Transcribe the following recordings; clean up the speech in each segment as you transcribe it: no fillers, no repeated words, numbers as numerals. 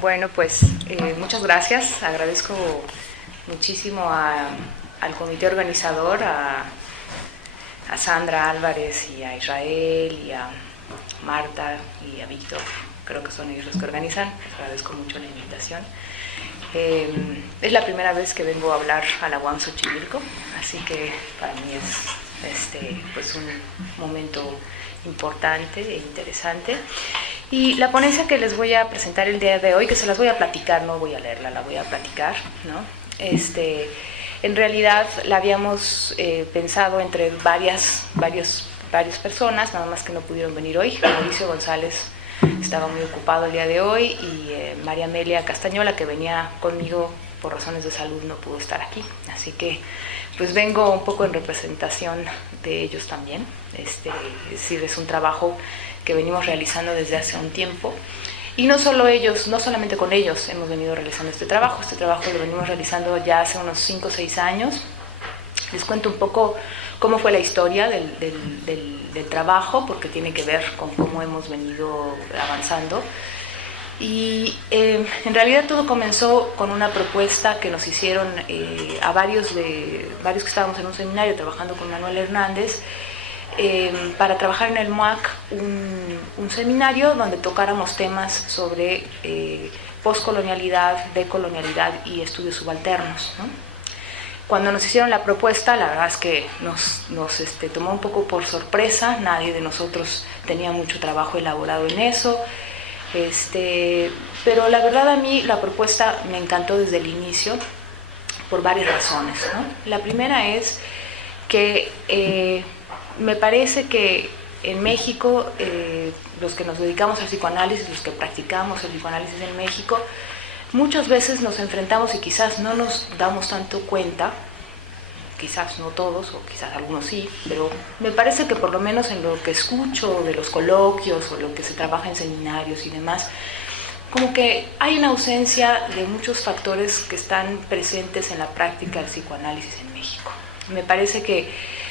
Bueno, pues muchas gracias. Agradezco muchísimo al comité organizador, a Sandra Álvarez y a Israel y a Marta y a Víctor. Creo que son ellos los que organizan. Les agradezco mucho la invitación. Es la primera vez que vengo a hablar a la UAM Xochimilco, así que para mí es pues un momento importante e interesante. Y la ponencia que les voy a presentar el día de hoy, que se las voy a platicar, no voy a leerla, la voy a platicar, ¿no? En realidad la habíamos pensado entre varias personas, nada más que no pudieron venir hoy. Mauricio González estaba muy ocupado el día de hoy y María Amelia Castañola, que venía conmigo por razones de salud, no pudo estar aquí. Así que pues vengo un poco en representación de ellos también. Es decir, es un trabajo que venimos realizando desde hace un tiempo. Y no solo ellos, no solamente con ellos hemos venido realizando este trabajo lo venimos realizando ya hace unos 5 o 6 años. Les cuento un poco cómo fue la historia del trabajo, porque tiene que ver con cómo hemos venido avanzando. Y en realidad todo comenzó con una propuesta que nos hicieron a varios que estábamos en un seminario trabajando con Manuel Hernández, para trabajar en el MUAC un seminario donde tocáramos temas sobre poscolonialidad, decolonialidad y estudios subalternos, ¿no? Cuando nos hicieron la propuesta, la verdad es que nos tomó un poco por sorpresa. Nadie de nosotros tenía mucho trabajo elaborado en eso, pero la verdad a mí la propuesta me encantó desde el inicio por varias razones, ¿no? La primera es que me parece que en México, los que nos dedicamos al psicoanálisis, los que practicamos el psicoanálisis en México, muchas veces nos enfrentamos y quizás no nos damos tanto cuenta, quizás no todos, o quizás algunos sí, pero me parece que por lo menos en lo que escucho de los coloquios o lo que se trabaja en seminarios y demás, como que hay una ausencia de muchos factores que están presentes en la práctica del psicoanálisis en México. Me parece que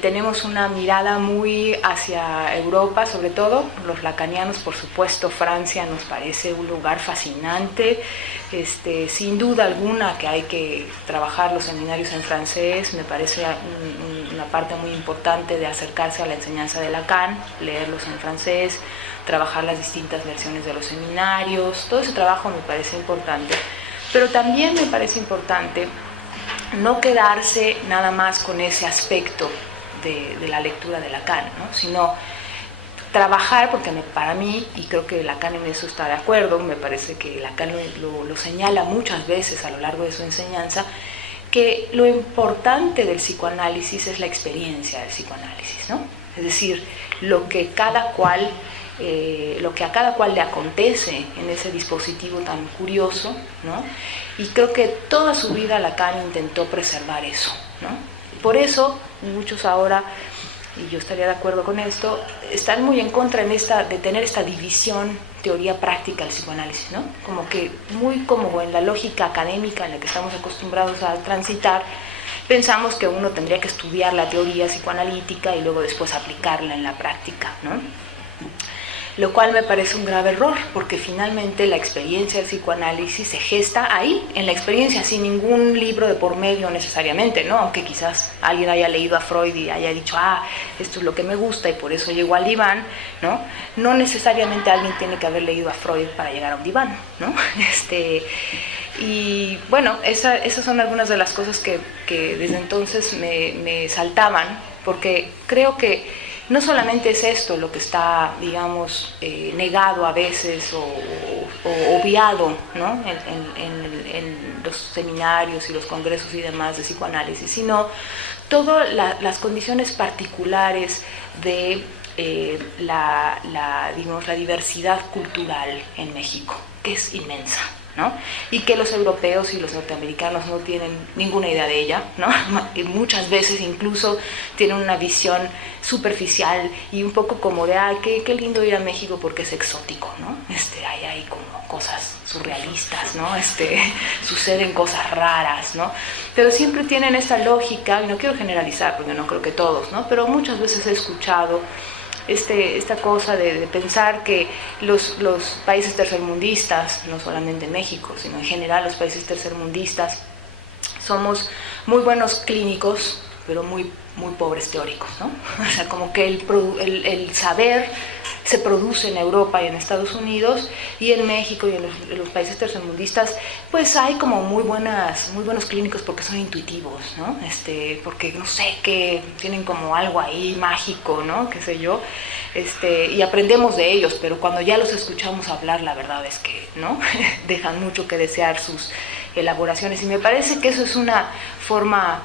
tenemos una mirada muy hacia Europa, sobre todo los lacanianos, por supuesto. Francia nos parece un lugar fascinante, sin duda alguna que hay que trabajar los seminarios en francés. Me parece una parte muy importante de acercarse a la enseñanza de Lacan, leerlos en francés, trabajar las distintas versiones de los seminarios. Todo ese trabajo me parece importante, pero también me parece importante no quedarse nada más con ese aspecto de la lectura de Lacan, ¿no? Sino trabajar, porque para mí, y creo que Lacan en eso está de acuerdo, me parece que Lacan lo señala muchas veces a lo largo de su enseñanza, que lo importante del psicoanálisis es la experiencia del psicoanálisis, ¿no? Es decir, lo que a cada cual le acontece en ese dispositivo tan curioso, ¿no? Y creo que toda su vida Lacan intentó preservar eso, ¿no? Por eso muchos ahora, y yo estaría de acuerdo con esto, están muy en contra de tener esta división teoría-práctica del psicoanálisis, ¿no? Como que muy como en la lógica académica en la que estamos acostumbrados a transitar, pensamos que uno tendría que estudiar la teoría psicoanalítica y luego después aplicarla en la práctica, ¿no? Lo cual me parece un grave error, porque finalmente la experiencia del psicoanálisis se gesta ahí, en la experiencia, sin ningún libro de por medio necesariamente, ¿no? Aunque quizás alguien haya leído a Freud y haya dicho, esto es lo que me gusta y por eso llego al diván, ¿no? No necesariamente alguien tiene que haber leído a Freud para llegar a un diván, ¿no? Y bueno, esas son algunas de las cosas que desde entonces me saltaban, porque creo que no solamente es esto lo que está, digamos, negado a veces o obviado, ¿no? en los seminarios y los congresos y demás de psicoanálisis, sino todas las condiciones particulares de digamos, la diversidad cultural en México, que es inmensa, ¿no? Y que los europeos y los norteamericanos no tienen ninguna idea de ella, ¿no? Y muchas veces incluso tienen una visión superficial y un poco como de, qué lindo ir a México porque es exótico, ¿no? Hay como cosas surrealistas, ¿no? Suceden cosas raras, ¿no? Pero siempre tienen esta lógica, y no quiero generalizar porque no creo que todos, ¿no? Pero muchas veces he escuchado esta cosa de pensar que los países tercermundistas, no solamente México, sino en general los países tercermundistas, somos muy buenos clínicos, pero muy pobres teóricos, ¿no? O sea, como que el saber se produce en Europa y en Estados Unidos, y en México y en los países tercermundistas, pues hay como muy buenos clínicos porque son intuitivos, ¿no? Porque no sé, que tienen como algo ahí mágico, ¿no? Qué sé yo, y aprendemos de ellos, pero cuando ya los escuchamos hablar, la verdad es que, ¿no? Dejan mucho que desear sus elaboraciones, y me parece que eso es una forma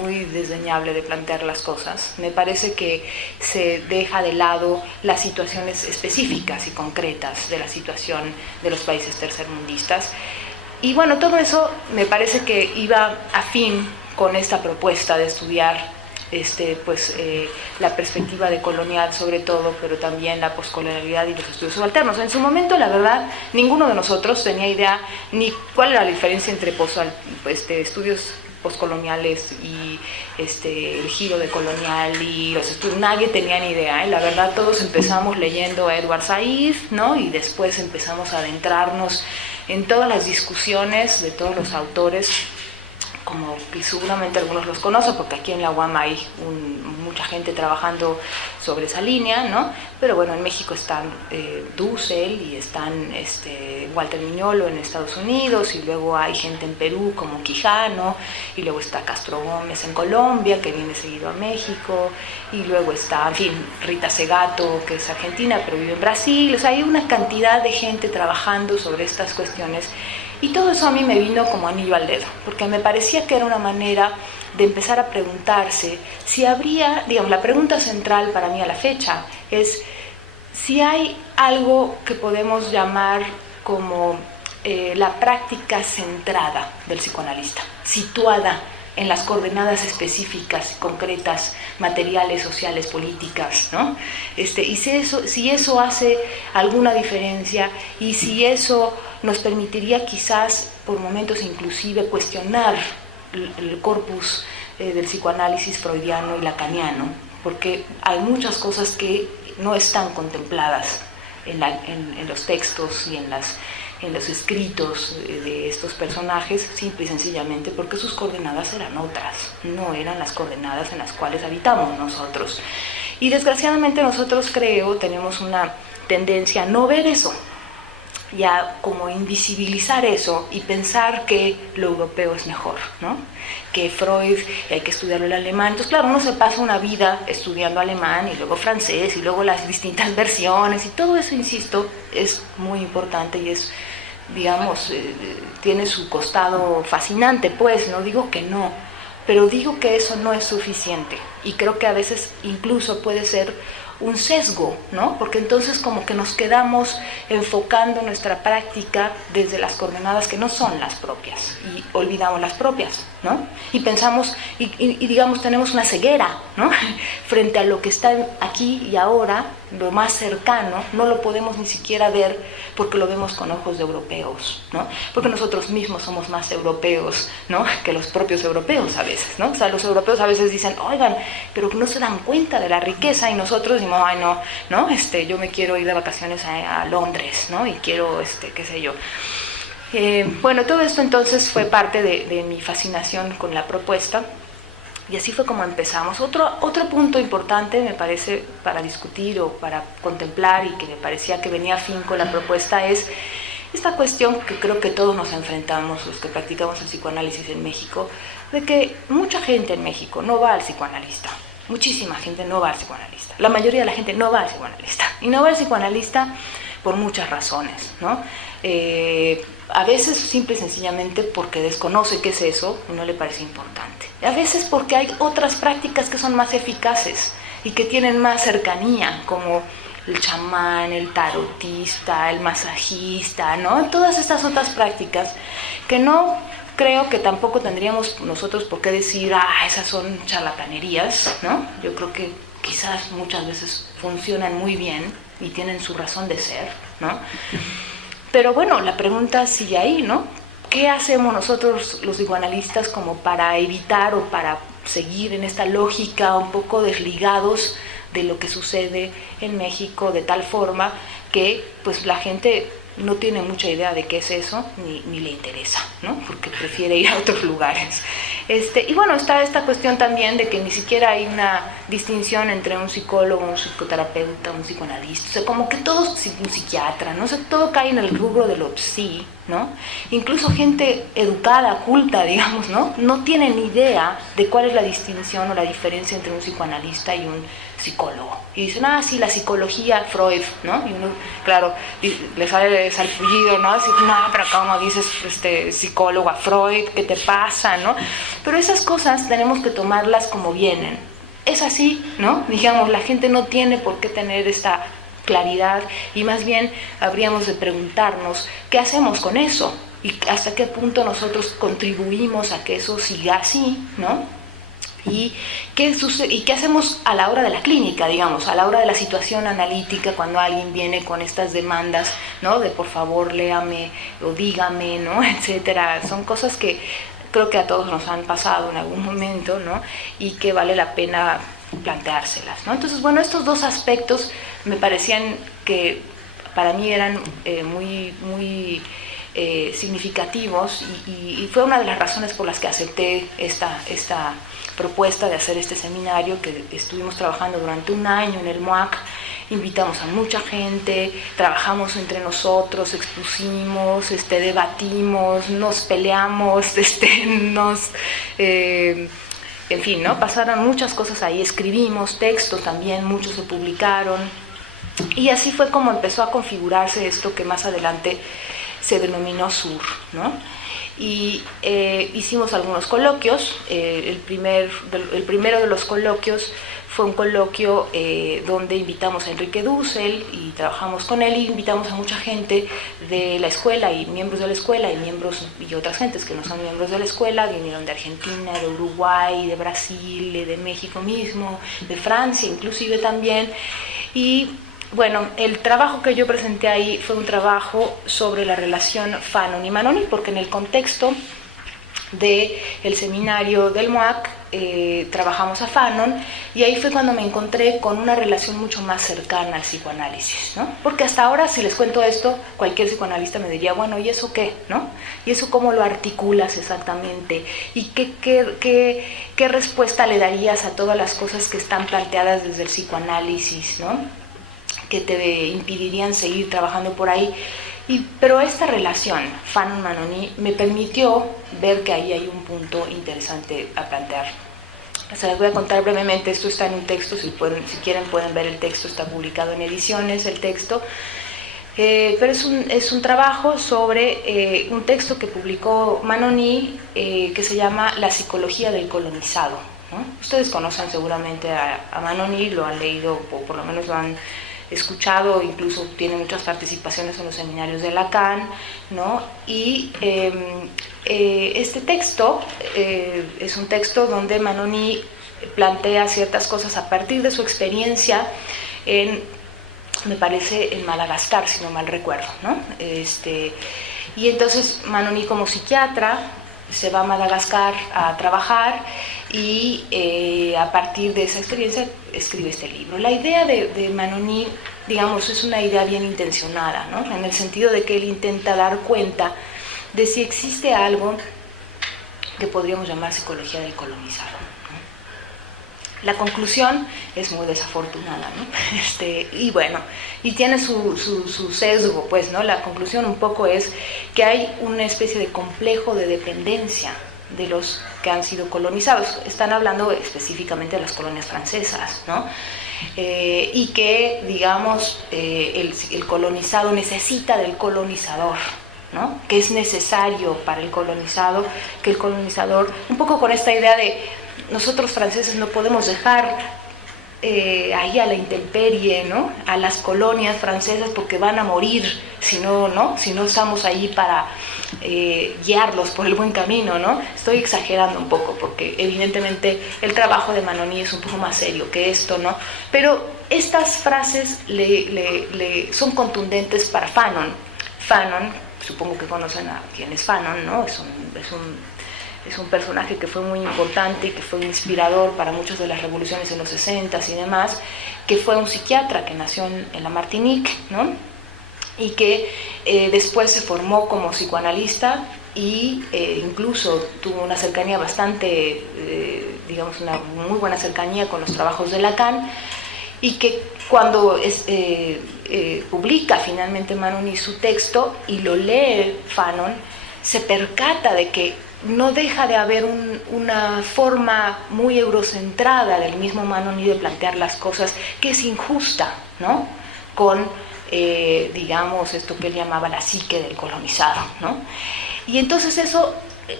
muy desdeñable de plantear las cosas. Me parece que se deja de lado las situaciones específicas y concretas de la situación de los países tercermundistas. Y bueno, todo eso me parece que iba afín con esta propuesta de estudiar la perspectiva decolonial sobre todo, pero también la poscolonialidad y los estudios subalternos. En su momento, la verdad, ninguno de nosotros tenía idea ni cuál era la diferencia entre estudios postcoloniales y el giro decolonial y los estudios. Nadie tenía ni idea, ¿eh? La verdad, todos empezamos leyendo a Edward Said, ¿no? Y después empezamos a adentrarnos en todas las discusiones de todos los autores, como que seguramente algunos los conocen, porque aquí en la UAM hay mucha gente trabajando sobre esa línea, ¿no? Pero bueno, en México están Dussel y están Walter Miñolo en Estados Unidos, y luego hay gente en Perú como Quijano, y luego está Castro Gómez en Colombia, que viene seguido a México, y luego está, en fin, Rita Segato, que es argentina, pero vive en Brasil. O sea, hay una cantidad de gente trabajando sobre estas cuestiones. Y todo eso a mí me vino como anillo al dedo, porque me parecía que era una manera de empezar a preguntarse si habría, digamos, la pregunta central para mí a la fecha es si hay algo que podemos llamar como la práctica centrada del psicoanalista, situada en las coordenadas específicas, concretas, materiales, sociales, políticas, ¿no? Y si eso hace alguna diferencia, y si eso nos permitiría quizás por momentos inclusive cuestionar el corpus del psicoanálisis freudiano y lacaniano, porque hay muchas cosas que no están contempladas en los textos y en los escritos de estos personajes, simple y sencillamente porque sus coordenadas eran otras, no eran las coordenadas en las cuales habitamos nosotros. Y desgraciadamente nosotros, creo, tenemos una tendencia a no ver eso, ya como invisibilizar eso y pensar que lo europeo es mejor, ¿no? Que Freud hay que estudiarlo el alemán. Entonces, claro, uno se pasa una vida estudiando alemán y luego francés y luego las distintas versiones, y todo eso, insisto, es muy importante y es, digamos, tiene su costado fascinante, pues, no digo que no, pero digo que eso no es suficiente, y creo que a veces incluso puede ser un sesgo, ¿no? Porque entonces como que nos quedamos enfocando nuestra práctica desde las coordenadas que no son las propias, y olvidamos las propias, ¿no? Y pensamos, y digamos, tenemos una ceguera, ¿no? Frente a lo que está aquí y ahora, lo más cercano, no lo podemos ni siquiera ver porque lo vemos con ojos de europeos, ¿no? Porque nosotros mismos somos más europeos, ¿no? Que los propios europeos a veces, ¿no? O sea, los europeos a veces dicen, oigan, pero no se dan cuenta de la riqueza, y nosotros decimos, ay, no, ¿no? Yo me quiero ir de vacaciones a Londres, ¿no? Y quiero, qué sé yo. Bueno, todo esto entonces fue parte de mi fascinación con la propuesta. Y así fue como empezamos. Otro punto importante, me parece, para discutir o para contemplar, y que me parecía que venía a fin con la propuesta, es esta cuestión que creo que todos nos enfrentamos, los que practicamos el psicoanálisis en México, de que mucha gente en México no va al psicoanalista. Muchísima gente no va al psicoanalista. La mayoría de la gente no va al psicoanalista. Y no va al psicoanalista por muchas razones, ¿no? A veces simple y sencillamente porque desconoce qué es eso y no le parece importante. A veces porque hay otras prácticas que son más eficaces y que tienen más cercanía, como el chamán, el tarotista, el masajista, ¿no? Todas estas otras prácticas que no creo que tampoco tendríamos nosotros por qué decir, esas son charlatanerías, ¿no? Yo creo que quizás muchas veces funcionan muy bien y tienen su razón de ser, ¿no? Pero bueno, la pregunta sigue ahí, ¿no? ¿Qué hacemos nosotros los psicoanalistas como para evitar o para seguir en esta lógica un poco desligados de lo que sucede en México, de tal forma que pues la gente no tiene mucha idea de qué es eso, ni le interesa, ¿no? Porque prefiere ir a otros lugares. Y bueno, está esta cuestión también de que ni siquiera hay una distinción entre un psicólogo, un psicoterapeuta, un psicoanalista, o sea, como que todo, un psiquiatra, ¿no? O sea, todo cae en el rubro de lo psi, ¿no? Incluso gente educada, culta, digamos, ¿no? No tiene ni idea de cuál es la distinción o la diferencia entre un psicoanalista y un psicólogo. Y dicen, sí, la psicología, Freud, ¿no? Y uno, claro, le sale salpullido, ¿no? Así, no, pero ¿cómo dices psicólogo a Freud? ¿Qué te pasa, no? Pero esas cosas tenemos que tomarlas como vienen. Es así, ¿no? Digamos, la gente no tiene por qué tener esta claridad y más bien habríamos de preguntarnos qué hacemos con eso y hasta qué punto nosotros contribuimos a que eso siga así, ¿no? ¿Y qué hacemos a la hora de la clínica, digamos, a la hora de la situación analítica, cuando alguien viene con estas demandas, ¿no? De por favor, léame o dígame, ¿no? Etcétera. Son cosas que creo que a todos nos han pasado en algún momento, ¿no? Y que vale la pena planteárselas, ¿no? Entonces, bueno, estos dos aspectos me parecían que para mí eran muy significativos y fue una de las razones por las que acepté esta propuesta de hacer este seminario que estuvimos trabajando durante un año en el MUAC. Invitamos a mucha gente, trabajamos entre nosotros, expusimos, debatimos, nos peleamos, en fin, ¿no? Pasaron muchas cosas ahí, escribimos textos también, muchos se publicaron y así fue como empezó a configurarse esto que más adelante se denominó SUR, ¿no? Y hicimos algunos coloquios. El primero de los coloquios fue un coloquio donde invitamos a Enrique Dussel y trabajamos con él y invitamos a mucha gente de la escuela y miembros de la escuela y otras gentes que no son miembros de la escuela. Vinieron de Argentina, de Uruguay, de Brasil, de México mismo, de Francia inclusive también. Y bueno, el trabajo que yo presenté ahí fue un trabajo sobre la relación Fanon y Manoni, porque en el contexto del seminario del MUAC trabajamos a Fanon y ahí fue cuando me encontré con una relación mucho más cercana al psicoanálisis, ¿no? Porque hasta ahora, si les cuento esto, cualquier psicoanalista me diría, bueno, ¿y eso qué? ¿No? ¿Y eso cómo lo articulas exactamente? ¿Y qué respuesta le darías a todas las cosas que están planteadas desde el psicoanálisis, ¿no? Que te impedirían seguir trabajando por ahí. Pero esta relación Fanon-Manoni me permitió ver que ahí hay un punto interesante a plantear. Se les voy a contar brevemente, esto está en un texto, si quieren pueden ver el texto, está publicado en Ediciones, el texto. Pero es un trabajo sobre un texto que publicó Manoni que se llama La psicología del colonizado, ¿no? Ustedes conocen seguramente a Manoni, lo han leído o por lo menos lo han escuchado, incluso tiene muchas participaciones en los seminarios de Lacan, ¿no? Y este texto es un texto donde Manoni plantea ciertas cosas a partir de su experiencia me parece, en Madagascar, si no mal recuerdo, ¿no? Y entonces Manoni, como psiquiatra, se va a Madagascar a trabajar y a partir de esa experiencia escribe este libro. La idea de Manoni, digamos, es una idea bien intencionada, ¿no? En el sentido de que él intenta dar cuenta de si existe algo que podríamos llamar psicología del colonizado, ¿no? La conclusión es muy desafortunada, ¿no? Y bueno, y tiene su sesgo, pues, ¿no? La conclusión un poco es que hay una especie de complejo de dependencia de los que han sido colonizados. Están hablando específicamente de las colonias francesas, ¿no? Y que, digamos, el colonizado necesita del colonizador, ¿no? Que es necesario para el colonizado, que el colonizador, un poco con esta idea de nosotros franceses no podemos dejar ahí a la intemperie, ¿no? A las colonias francesas porque van a morir si no estamos ahí para guiarlos por el buen camino, ¿no? Estoy exagerando un poco porque evidentemente el trabajo de Manoni es un poco más serio que esto, ¿no? Pero estas frases son contundentes para Fanon. Fanon, supongo que conocen a quién es Fanon, ¿no? Es un es un personaje que fue muy importante y que fue un inspirador para muchas de las revoluciones en los 60s y demás, que fue un psiquiatra que nació en la Martinique, ¿no? Y que después se formó como psicoanalista y incluso tuvo una cercanía bastante, digamos, una muy buena cercanía con los trabajos de Lacan, y que cuando publica finalmente Manoni su texto y lo lee Fanon, se percata de que no deja de haber una forma muy eurocentrada del mismo Manoni de plantear las cosas, que es injusta, ¿no? Con, digamos, esto que él llamaba la psique del colonizado, ¿no? Y entonces eso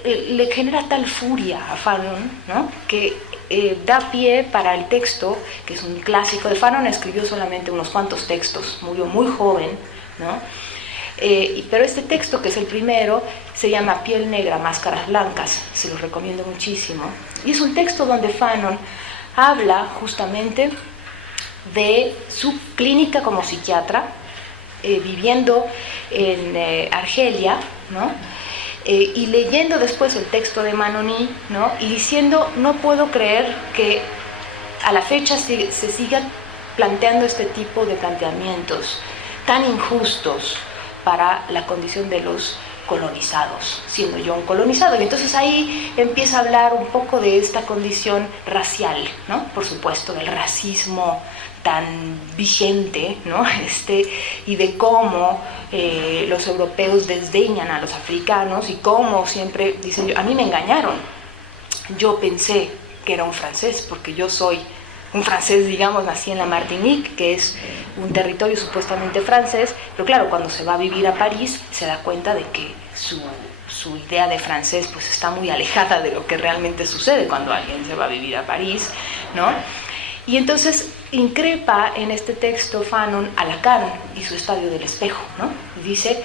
le genera tal furia a Fanon, ¿no? Que da pie para el texto, que es un clásico de Fanon. Escribió solamente unos cuantos textos, murió muy joven, ¿no? Pero este texto, que es el primero, se llama Piel Negra, Máscaras Blancas, se lo recomiendo muchísimo, y es un texto donde Fanon habla justamente de su clínica como psiquiatra, viviendo en Argelia, ¿no? Y leyendo después el texto de Manoni, ¿no? Y diciendo, no puedo creer que a la fecha se siga planteando este tipo de planteamientos tan injustos para la condición de los colonizados, siendo yo un colonizado. Y entonces ahí empieza a hablar un poco de esta condición racial, ¿no? Por supuesto, del racismo tan vigente, ¿no? Y de cómo los europeos desdeñan a los africanos, y cómo siempre dicen, a mí me engañaron, yo pensé que era un francés, porque yo soy un francés, digamos, nací en la Martinique, que es un territorio supuestamente francés, pero claro, cuando se va a vivir a París se da cuenta de que su idea de francés pues está muy alejada de lo que realmente sucede cuando alguien se va a vivir a París, ¿no? Y entonces increpa en este texto Fanon a Lacan y su Estadio del Espejo, ¿no? Dice,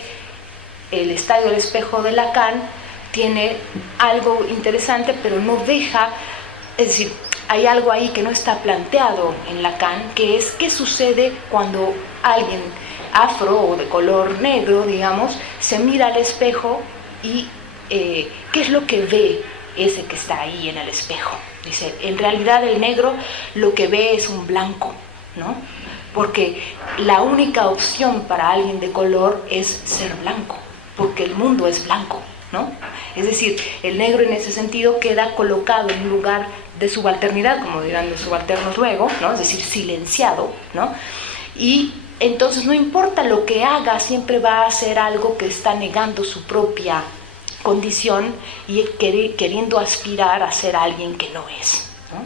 el Estadio del Espejo de Lacan tiene algo interesante, pero no deja, es decir, hay algo ahí que no está planteado en Lacan, que es qué sucede cuando alguien afro o de color negro, digamos, se mira al espejo y qué es lo que ve ese que está ahí en el espejo. Dice, en realidad el negro lo que ve es un blanco, ¿no? Porque la única opción para alguien de color es ser blanco, porque el mundo es blanco, ¿no? Es decir, el negro en ese sentido queda colocado en un lugar de subalternidad, como dirán los subalternos luego, ¿no? Es decir, silenciado, ¿no? Y entonces no importa lo que haga, siempre va a hacer algo que está negando su propia condición y queriendo aspirar a ser alguien que no es, ¿no?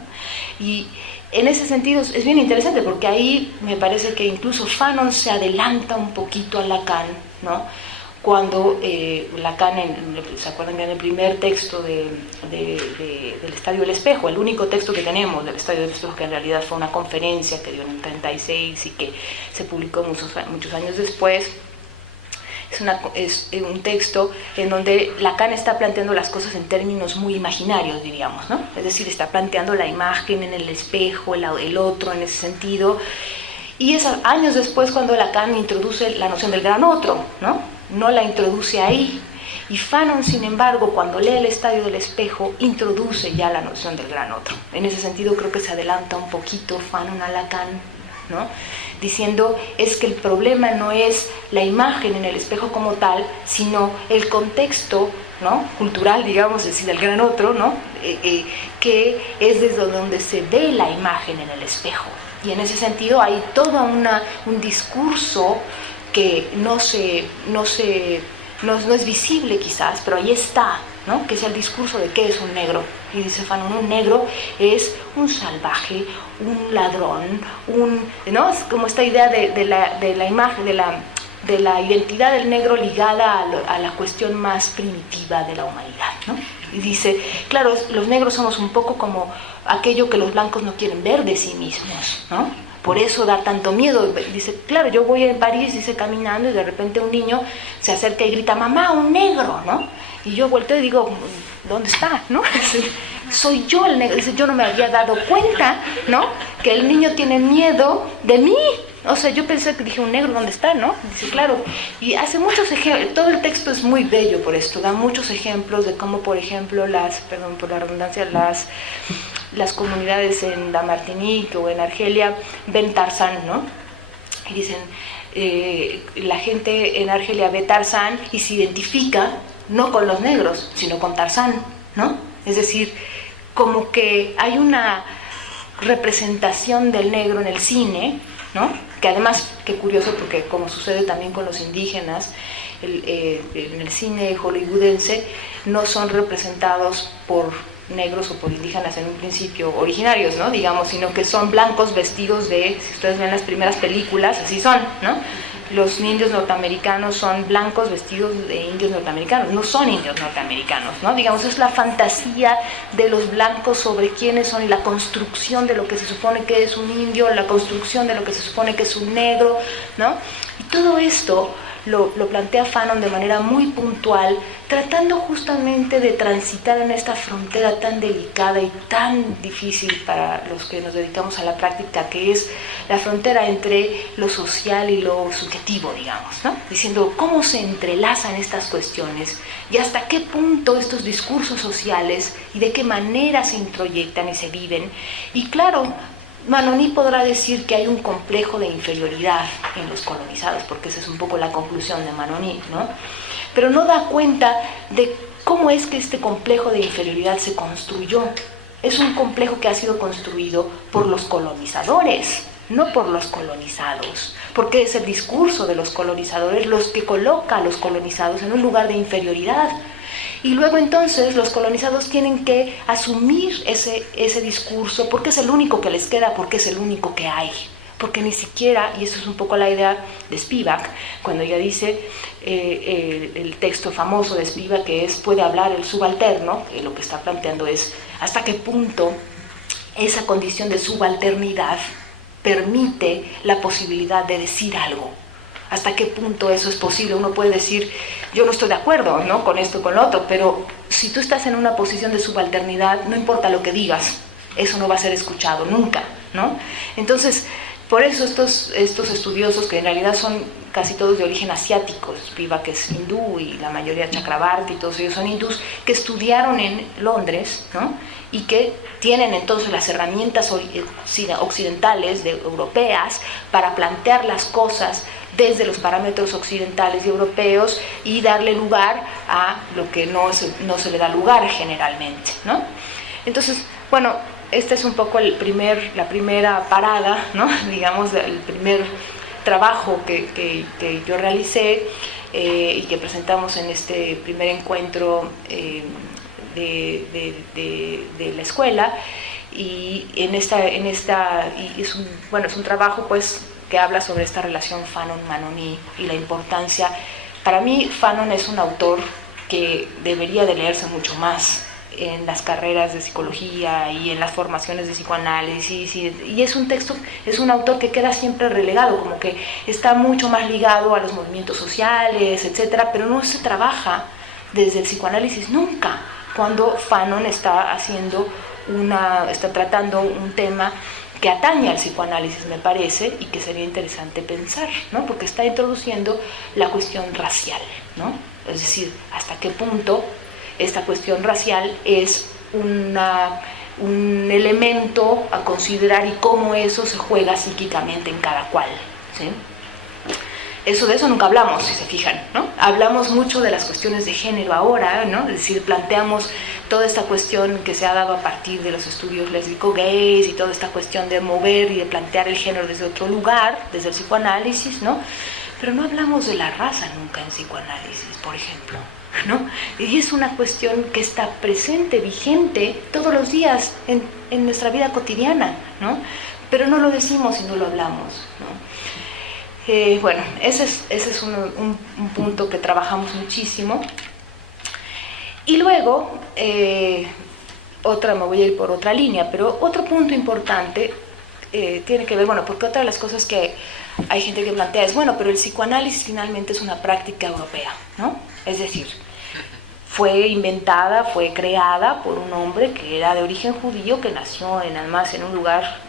Y en ese sentido es bien interesante, porque ahí me parece que incluso Fanon se adelanta un poquito a Lacan, ¿no? Cuando Lacan, ¿se acuerdan que en el primer texto del Estadio del Espejo, el único texto que tenemos del Estadio del Espejo, que en realidad fue una conferencia que dio en el 36 y que se publicó muchos años después, es un texto en donde Lacan está planteando las cosas en términos muy imaginarios, diríamos, ¿no? Es decir, está planteando la imagen en el espejo, el otro en ese sentido. Y es años después cuando Lacan introduce la noción del gran otro, ¿no? No la introduce ahí. Y Fanon, sin embargo, cuando lee el Estadio del Espejo, introduce ya la noción del gran otro. En ese sentido creo que se adelanta un poquito Fanon a Lacan, ¿no? Diciendo, es que el problema no es la imagen en el espejo como tal, sino el contexto, ¿no? Cultural, digamos, es decir, el gran otro, ¿no? Que es desde donde se ve la imagen en el espejo. Y en ese sentido hay todo un discurso que no es visible quizás, pero ahí está, ¿no? Que es el discurso de qué es un negro. Y dice Fanon, un negro es un salvaje, un ladrón, ¿no? Es como esta idea de la imagen, de la identidad del negro ligada a la cuestión más primitiva de la humanidad, ¿no? Y dice, claro, los negros somos un poco como aquello que los blancos no quieren ver de sí mismos, ¿no? Por eso da tanto miedo. Dice, claro, yo voy en París, dice, caminando, y de repente un niño se acerca y grita, mamá, un negro, ¿no? Y yo volteo y digo, ¿dónde está? ¿No? Soy yo el negro. Dice, yo no me había dado cuenta, ¿no? Que el niño tiene miedo de mí, O sea, yo pensé que dije, un negro, ¿dónde está, no? Dice, claro. Y hace muchos ejemplos, todo el texto es muy bello por esto, da muchos ejemplos de cómo, por ejemplo, perdón por la redundancia, las comunidades en la Martinique o en Argelia ven Tarzán, ¿no? Y dicen, la gente en Argelia ve Tarzán y se identifica no con los negros, sino con Tarzán, ¿no? Es decir, como que hay una representación del negro en el cine, ¿no? Que además, qué curioso, porque como sucede también con los indígenas, en el cine hollywoodense no son representados por negros o por indígenas en un principio originarios, ¿no? Digamos, sino que son blancos vestidos de, si ustedes ven las primeras películas, así son, ¿no? Los indios norteamericanos son blancos vestidos de indios norteamericanos, no son indios norteamericanos, ¿no? Digamos, es la fantasía de los blancos sobre quiénes son y la construcción de lo que se supone que es un indio, la construcción de lo que se supone que es un negro, ¿no? Y todo esto lo plantea Fanon de manera muy puntual, tratando justamente de transitar en esta frontera tan delicada y tan difícil para los que nos dedicamos a la práctica, que es la frontera entre lo social y lo subjetivo, digamos, ¿no? Diciendo cómo se entrelazan estas cuestiones y hasta qué punto estos discursos sociales y de qué manera se introyectan y se viven. Y claro, Manoni podrá decir que hay un complejo de inferioridad en los colonizados, porque esa es un poco la conclusión de Manoni, ¿no? Pero no da cuenta de cómo es que este complejo de inferioridad se construyó. Es un complejo que ha sido construido por los colonizadores, no por los colonizados, porque es el discurso de los colonizadores los que coloca a los colonizados en un lugar de inferioridad. Y luego entonces los colonizados tienen que asumir ese discurso porque es el único que les queda, porque es el único que hay. Porque ni siquiera, y eso es un poco la idea de Spivak, cuando ella dice el texto famoso de Spivak, que es puede hablar el subalterno, lo que está planteando es hasta qué punto esa condición de subalternidad permite la posibilidad de decir algo. Hasta qué punto eso es posible. Uno puede decir, yo no estoy de acuerdo, ¿no?, con esto y con lo otro, pero si tú estás en una posición de subalternidad, no importa lo que digas, eso no va a ser escuchado nunca, ¿no? Entonces, por eso estos estudiosos, que en realidad son casi todos de origen asiático, Spivak es hindú y la mayoría Chakrabarti, todos ellos son hindús, que estudiaron en Londres, ¿no?, y que tienen entonces las herramientas occidentales, europeas, para plantear las cosas desde los parámetros occidentales y europeos y darle lugar a lo que no se le da lugar generalmente, ¿no? Entonces, bueno, este es un poco la primera parada, ¿no?, digamos, el primer trabajo que yo realicé y que presentamos en este primer encuentro de la escuela. Y es un trabajo, pues, que habla sobre esta relación Fanon-Manoni y la importancia. Para mí, Fanon es un autor que debería de leerse mucho más en las carreras de psicología y en las formaciones de psicoanálisis, y es un autor que queda siempre relegado, como que está mucho más ligado a los movimientos sociales, etcétera, pero no se trabaja desde el psicoanálisis nunca, cuando Fanon está tratando un tema que atañe al psicoanálisis, me parece, y que sería interesante pensar, ¿no?, porque está introduciendo la cuestión racial, ¿no? Es decir, hasta qué punto esta cuestión racial es un elemento a considerar y cómo eso se juega psíquicamente en cada cual, ¿sí? De eso nunca hablamos, si se fijan, ¿no? Hablamos mucho de las cuestiones de género ahora, ¿no? Es decir, planteamos toda esta cuestión que se ha dado a partir de los estudios lésbico-gays y toda esta cuestión de mover y de plantear el género desde otro lugar, desde el psicoanálisis, ¿no? Pero no hablamos de la raza nunca en psicoanálisis, por ejemplo, ¿no? Y es una cuestión que está presente, vigente, todos los días en nuestra vida cotidiana, ¿no? Pero no lo decimos y no lo hablamos, ¿no? Bueno, ese es un punto que trabajamos muchísimo. Y luego, me voy a ir por otra línea, pero otro punto importante tiene que ver, bueno, porque otra de las cosas que hay gente que plantea es, bueno, pero el psicoanálisis finalmente es una práctica europea, ¿no? Es decir, fue inventada, fue creada por un hombre que era de origen judío, que nació además en un lugar,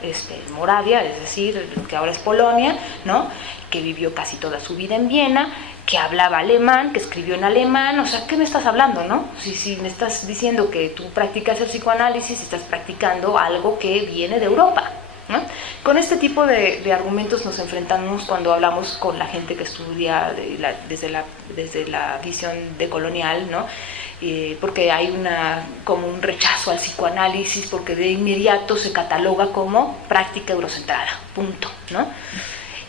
Moravia, es decir, lo que ahora es Polonia, ¿no? Que vivió casi toda su vida en Viena, que hablaba alemán, que escribió en alemán. O sea, ¿qué me estás hablando, no? Si me estás diciendo que tú practicas el psicoanálisis, estás practicando algo que viene de Europa, ¿no? Con este tipo de argumentos nos enfrentamos cuando hablamos con la gente que estudia desde la visión decolonial, ¿no? Porque hay como un rechazo al psicoanálisis, porque de inmediato se cataloga como práctica eurocentrada, punto, ¿no?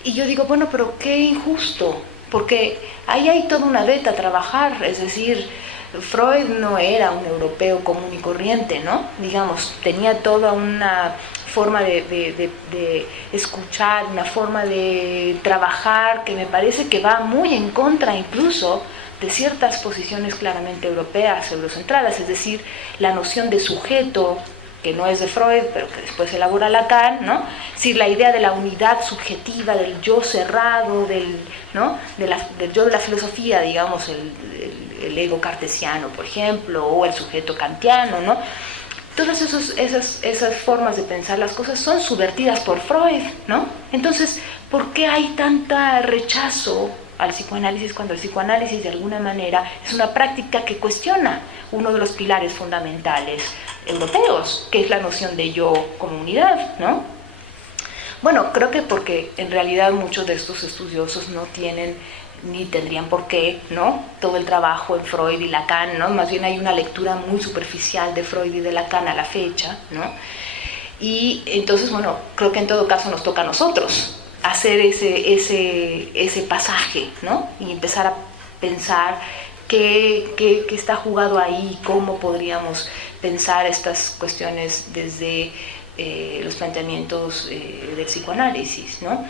Y yo digo, bueno, pero qué injusto, porque ahí hay toda una beta a trabajar, es decir, Freud no era un europeo común y corriente, ¿no? Digamos, tenía toda una forma de escuchar, una forma de trabajar que me parece que va muy en contra incluso de ciertas posiciones claramente europeas, eurocentradas, es decir, la noción de sujeto, que no es de Freud, pero que después elabora Lacan, ¿no? Es decir, la idea de la unidad subjetiva, del yo cerrado, ¿no? Del yo de la filosofía, digamos, el ego cartesiano, por ejemplo, o el sujeto kantiano, ¿no? Todas esas formas de pensar las cosas son subvertidas por Freud, ¿no? Entonces, ¿por qué hay tanta rechazo al psicoanálisis cuando el psicoanálisis de alguna manera es una práctica que cuestiona uno de los pilares fundamentales europeos, que es la noción de yo como unidad, ¿no? Bueno, creo que porque en realidad muchos de estos estudiosos no tienen ni tendrían por qué, ¿no? Todo el trabajo en Freud y Lacan, ¿no? Más bien hay una lectura muy superficial de Freud y de Lacan a la fecha, ¿no? Y entonces, bueno, creo que en todo caso nos toca a nosotros hacer ese pasaje, ¿no? Y empezar a pensar qué está jugado ahí, cómo podríamos pensar estas cuestiones desde los planteamientos del psicoanálisis, ¿no?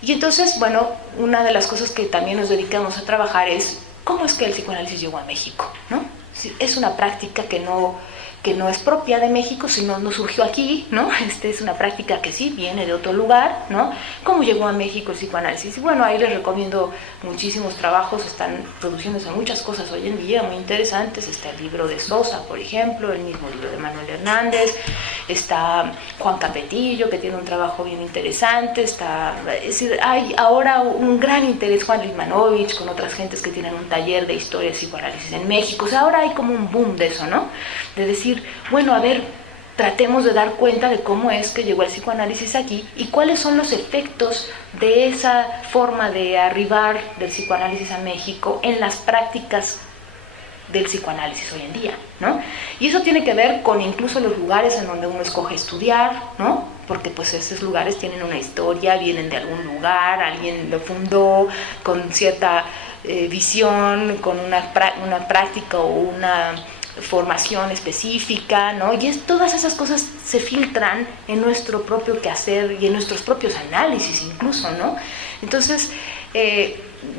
Y entonces, bueno, una de las cosas que también nos dedicamos a trabajar es cómo es que el psicoanálisis llegó a México, ¿no? Es una práctica que no es propia de México, sino no surgió aquí, ¿no? Es una práctica que sí viene de otro lugar, ¿no? ¿Cómo llegó a México el psicoanálisis? Y bueno, ahí les recomiendo muchísimos trabajos, están produciéndose muchas cosas hoy en día muy interesantes. Está el libro de Sosa, por ejemplo, el mismo libro de Manuel Hernández, está Juan Capetillo, que tiene un trabajo bien interesante, es decir, hay ahora un gran interés, Juan Ritmanovich, con otras gentes que tienen un taller de historia de psicoanálisis en México. O sea, ahora hay como un boom de eso, ¿no? De decir, bueno, a ver, tratemos de dar cuenta de cómo es que llegó el psicoanálisis aquí y cuáles son los efectos de esa forma de arribar del psicoanálisis a México en las prácticas del psicoanálisis hoy en día, ¿no? Y eso tiene que ver con incluso los lugares en donde uno escoge estudiar, ¿no? Porque pues esos lugares tienen una historia, vienen de algún lugar, alguien lo fundó con cierta visión, con una práctica o una formación específica, ¿no? Y todas esas cosas se filtran en nuestro propio quehacer y en nuestros propios análisis incluso, ¿no? Entonces,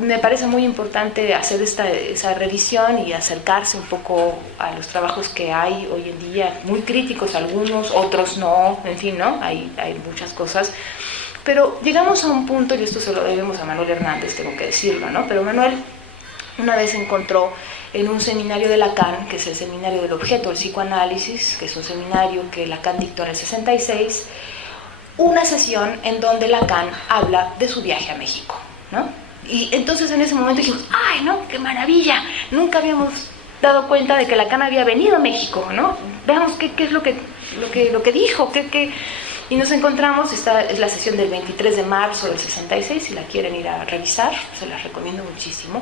me parece muy importante hacer esa revisión y acercarse un poco a los trabajos que hay hoy en día, muy críticos algunos, otros no, en fin, ¿no? Hay muchas cosas. Pero llegamos a un punto, y esto se lo debemos a Manuel Hernández, tengo que decirlo, ¿no? Pero Manuel una vez encontró en un seminario de Lacan, que es el seminario del objeto del psicoanálisis, que es un seminario que Lacan dictó en el 66, una sesión en donde Lacan habla de su viaje a México, ¿no? Y entonces en ese momento dijimos, ¡ay, no, qué maravilla! Nunca habíamos dado cuenta de que Lacan había venido a México, ¿no? Veamos qué es lo que dijo, Y nos encontramos, esta es la sesión del 23 de marzo del 66, si la quieren ir a revisar, se las recomiendo muchísimo.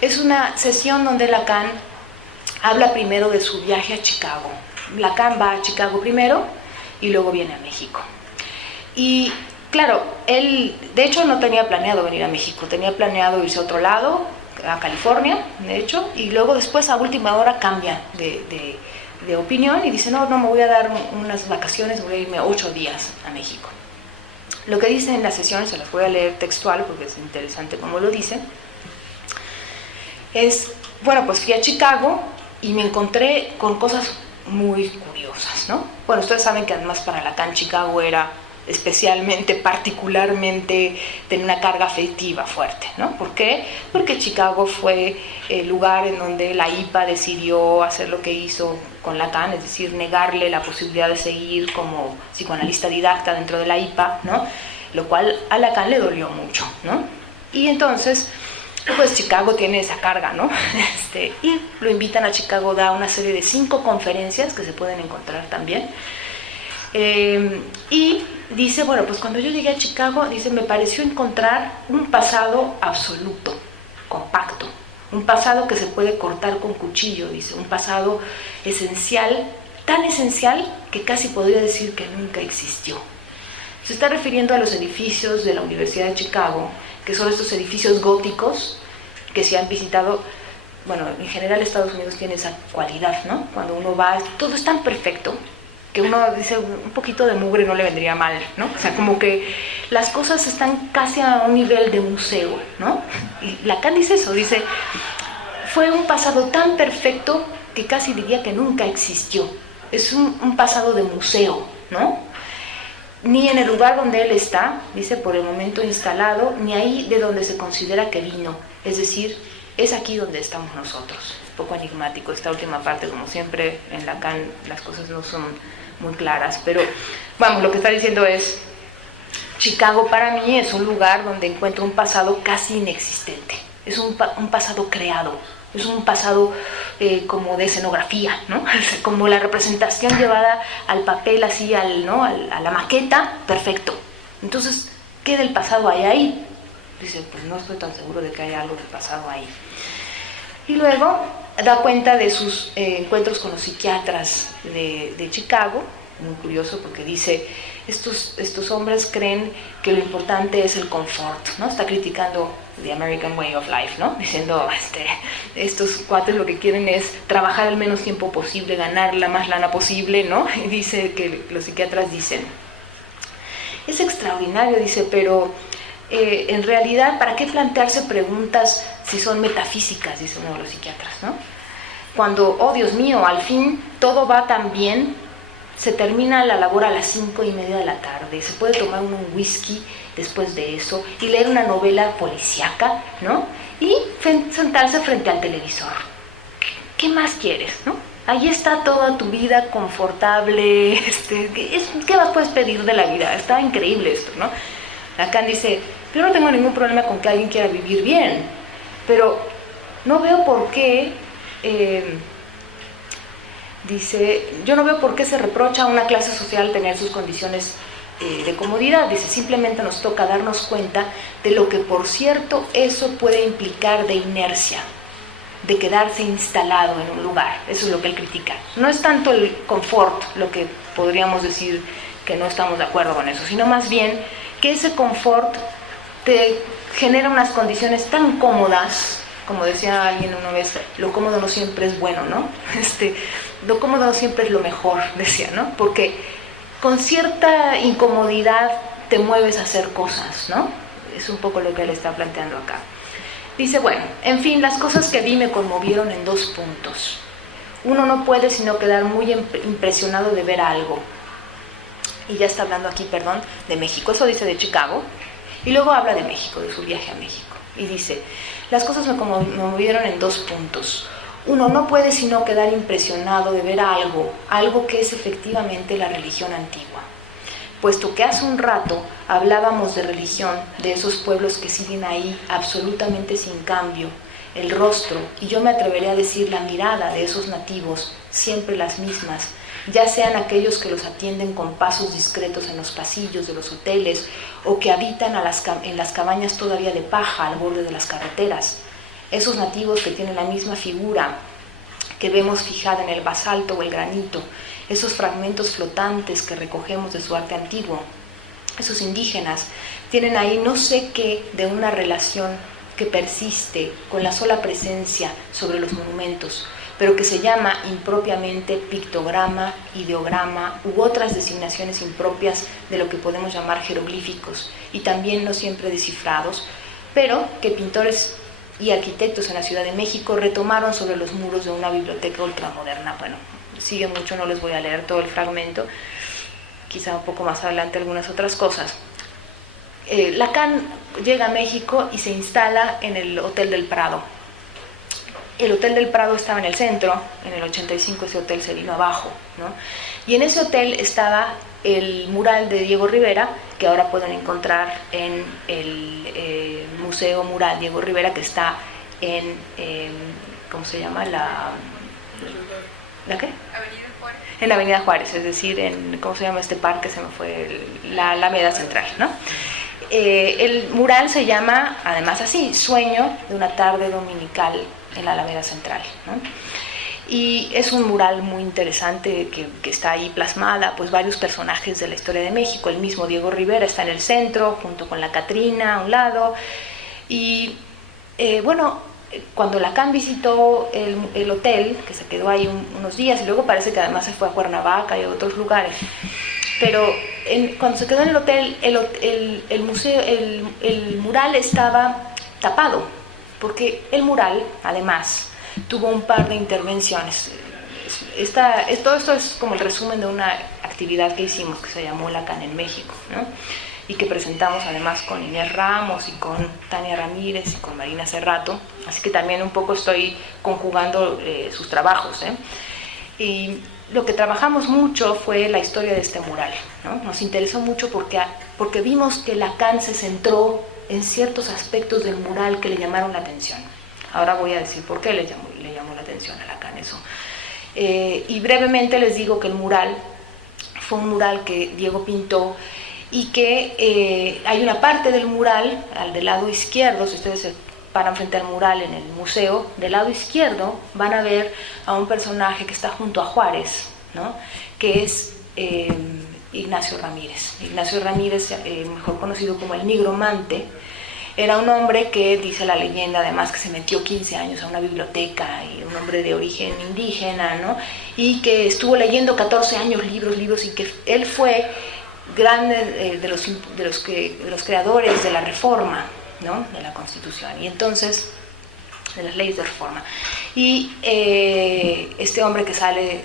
Es una sesión donde Lacan habla primero de su viaje a Chicago. Lacan va a Chicago primero y luego viene a México. Y claro, él de hecho no tenía planeado venir a México, tenía planeado irse a otro lado, a California, de hecho, y luego después a última hora cambia de opinión y dice, no, me voy a dar unas vacaciones, voy a irme 8 días a México. Lo que dice en la sesión, se las voy a leer textual porque es interesante como lo dice, es, bueno, pues fui a Chicago y me encontré con cosas muy curiosas, ¿no? Bueno, ustedes saben que además para Lacan Chicago era especialmente, particularmente, tiene una carga afectiva fuerte, ¿no? ¿Por qué? Porque Chicago fue el lugar en donde la IPA decidió hacer lo que hizo con Lacan, es decir, negarle la posibilidad de seguir como psicoanalista didacta dentro de la IPA, ¿no? Lo cual a Lacan le dolió mucho, ¿no? Y entonces, pues Chicago tiene esa carga, ¿no? Y lo invitan a Chicago, da una serie de 5 conferencias que se pueden encontrar también. Y dice, bueno, pues cuando yo llegué a Chicago, dice, me pareció encontrar un pasado absoluto, compacto, un pasado que se puede cortar con cuchillo, dice, un pasado esencial, tan esencial que casi podría decir que nunca existió. Se está refiriendo a los edificios de la Universidad de Chicago, que son estos edificios góticos que se han visitado. Bueno, en general Estados Unidos tiene esa cualidad, ¿no? Cuando uno va, todo es tan perfecto que uno dice, un poquito de mugre no le vendría mal, ¿no? O sea, como que las cosas están casi a un nivel de museo, ¿no? Y Lacan dice eso, dice, fue un pasado tan perfecto que casi diría que nunca existió. Es un pasado de museo, ¿no? Ni en el lugar donde él está, dice, por el momento instalado, ni ahí de donde se considera que vino. Es decir, es aquí donde estamos nosotros. Un poco enigmático esta última parte, como siempre en Lacan las cosas no son muy claras, pero vamos, lo que está diciendo es, Chicago para mí es un lugar donde encuentro un pasado casi inexistente. Es un pasado creado. Es un pasado como de escenografía, ¿no? Como la representación llevada al papel, así, ¿no? A la maqueta, perfecto. Entonces, ¿qué del pasado hay ahí? Dice, pues no estoy tan seguro de que haya algo del pasado ahí. Y luego da cuenta de sus encuentros con los psiquiatras de Chicago, muy curioso porque dice, estos hombres creen que lo importante es el confort, ¿no? Está criticando the American way of life, ¿no? Diciendo, estos cuates lo que quieren es trabajar el menos tiempo posible, ganar la más lana posible, ¿no? Y dice que los psiquiatras dicen, es extraordinario, dice, pero en realidad, ¿para qué plantearse preguntas si son metafísicas? Dice uno de los psiquiatras, ¿no? Cuando, oh Dios mío, al fin todo va tan bien, se termina la labor a las 5:30 de la tarde, se puede tomar un whisky después de eso y leer una novela policíaca, ¿no? Y sentarse frente al televisor. ¿Qué más quieres, no? Ahí está toda tu vida confortable, ¿qué más puedes pedir de la vida? Está increíble esto, ¿no? Lacan dice, yo no tengo ningún problema con que alguien quiera vivir bien, pero no veo por qué... dice, yo no veo por qué se reprocha a una clase social tener sus condiciones de comodidad. Dice, simplemente nos toca darnos cuenta de lo que, por cierto, eso puede implicar de inercia, de quedarse instalado en un lugar. Eso es lo que él critica. No es tanto el confort lo que podríamos decir que no estamos de acuerdo con eso, sino más bien que ese confort te genera unas condiciones tan cómodas. Como decía alguien una vez, lo cómodo no siempre es bueno, ¿no? Lo cómodo no siempre es lo mejor, decía, ¿no? Porque con cierta incomodidad te mueves a hacer cosas, ¿no? Es un poco lo que él está planteando acá. Dice, bueno, en fin, las cosas que vi me conmovieron en 2 puntos. Uno no puede sino quedar muy impresionado de ver algo. Y ya está hablando aquí, perdón, de México. Eso dice de Chicago. Y luego habla de México, de su viaje a México. Y dice, las cosas me conmovieron en 2 puntos. Uno no puede sino quedar impresionado de ver algo que es efectivamente la religión antigua. Puesto que hace un rato hablábamos de religión, de esos pueblos que siguen ahí absolutamente sin cambio, el rostro, y yo me atreveré a decir la mirada de esos nativos, siempre las mismas, ya sean aquellos que los atienden con pasos discretos en los pasillos de los hoteles o que habitan en las cabañas todavía de paja al borde de las carreteras. Esos nativos que tienen la misma figura que vemos fijada en el basalto o el granito, esos fragmentos flotantes que recogemos de su arte antiguo, esos indígenas, tienen ahí no sé qué de una relación que persiste con la sola presencia sobre los monumentos, pero que se llama impropiamente pictograma, ideograma u otras designaciones impropias de lo que podemos llamar jeroglíficos, y también no siempre descifrados, pero que pintores y arquitectos en la Ciudad de México retomaron sobre los muros de una biblioteca ultramoderna. Bueno, sigue mucho, no les voy a leer todo el fragmento, quizá un poco más adelante algunas otras cosas. Lacan llega a México y se instala en el Hotel del Prado. El Hotel del Prado estaba en el centro, en el 85 ese hotel se vino abajo, ¿no? Y en ese hotel estaba el mural de Diego Rivera, que ahora pueden encontrar en el Museo Mural Diego Rivera, que está en, ¿cómo se llama? ¿La qué? Avenida Juárez. En la Avenida Juárez, es decir, en, ¿cómo se llama este parque? Se me fue, la Alameda Central, ¿no? El mural se llama, además así, Sueño de una tarde dominical en la Alameda Central, ¿no? Y es un mural muy interesante que está ahí plasmada, pues varios personajes de la historia de México. El mismo Diego Rivera está en el centro, junto con la Catrina a un lado. Y bueno, cuando Lacan visitó el hotel, que se quedó ahí unos días, y luego parece que además se fue a Cuernavaca y a otros lugares, pero cuando se quedó en el hotel, el museo, el mural estaba tapado, porque el mural, además, tuvo un par de intervenciones. Todo esto es como el resumen de una actividad que hicimos que se llamó Lacan en México, ¿no? Y que presentamos además con Inés Ramos y con Tania Ramírez y con Marina Cerrato, así que también un poco estoy conjugando sus trabajos, ¿eh? Y lo que trabajamos mucho fue la historia de este mural, ¿no? Nos interesó mucho porque vimos que Lacan se centró en ciertos aspectos del mural que le llamaron la atención. Ahora voy a decir por qué le llamó la atención a Lacan eso. Y brevemente les digo que el mural fue un mural que Diego pintó y que hay una parte del mural, del lado izquierdo, si ustedes se paran frente al mural en el museo, del lado izquierdo van a ver a un personaje que está junto a Juárez, ¿no? Que es Ignacio Ramírez. Ignacio Ramírez, mejor conocido como el Nigromante, era un hombre que, dice la leyenda además, que se metió 15 años a una biblioteca, y un hombre de origen indígena, ¿no? Y que estuvo leyendo 14 años libros, y que él fue grande de los creadores de la reforma, ¿no? De la Constitución, y entonces de las leyes de reforma. Y este hombre que sale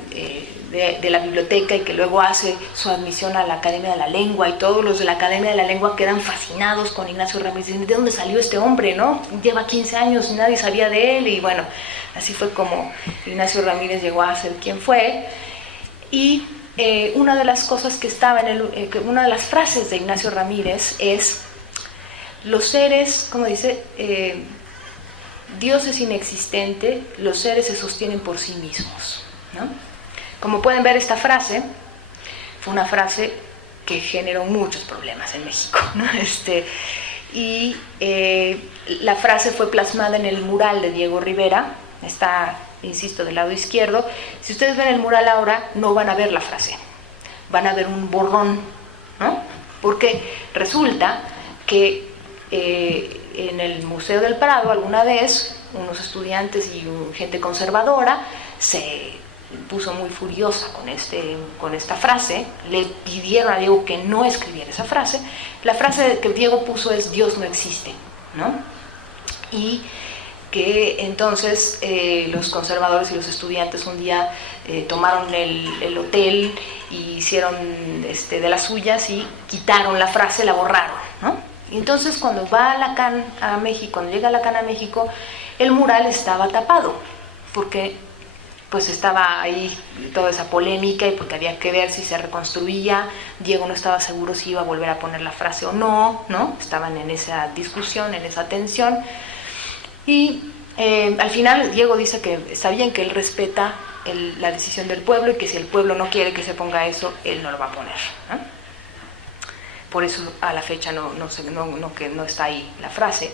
de la biblioteca y que luego hace su admisión a la Academia de la Lengua, y todos los de la Academia de la Lengua quedan fascinados con Ignacio Ramírez, dicen, ¿de dónde salió este hombre, no? Lleva 15 años y nadie sabía de él. Y bueno, así fue como Ignacio Ramírez llegó a ser quien fue. Y una de las cosas que estaba una de las frases de Ignacio Ramírez es: los seres, como dice, Dios es inexistente, los seres se sostienen por sí mismos, ¿no? Como pueden ver, esta frase fue una frase que generó muchos problemas en México, ¿no? Y la frase fue plasmada en el mural de Diego Rivera, está, insisto, del lado izquierdo. Si ustedes ven el mural ahora, no van a ver la frase, van a ver un borrón, ¿no? Porque resulta que en el Museo del Prado alguna vez unos estudiantes y gente conservadora se puso muy furiosa con esta frase, le pidieron a Diego que no escribiera esa frase. La frase que Diego puso es: Dios no existe, ¿no? Y que entonces los conservadores y los estudiantes un día tomaron el hotel y hicieron de las suyas y quitaron la frase, la borraron, ¿no? Y entonces cuando va Lacan a México, cuando llega Lacan a México, el mural estaba tapado, porque pues estaba ahí toda esa polémica y porque había que ver si se reconstruía. Diego no estaba seguro si iba a volver a poner la frase o no, ¿no? Estaban en esa discusión, en esa tensión. Y al final Diego dice que está bien, que él respeta la decisión del pueblo, y que si el pueblo no quiere que se ponga eso, él no lo va a poner, ¿no? Por eso a la fecha no está ahí la frase.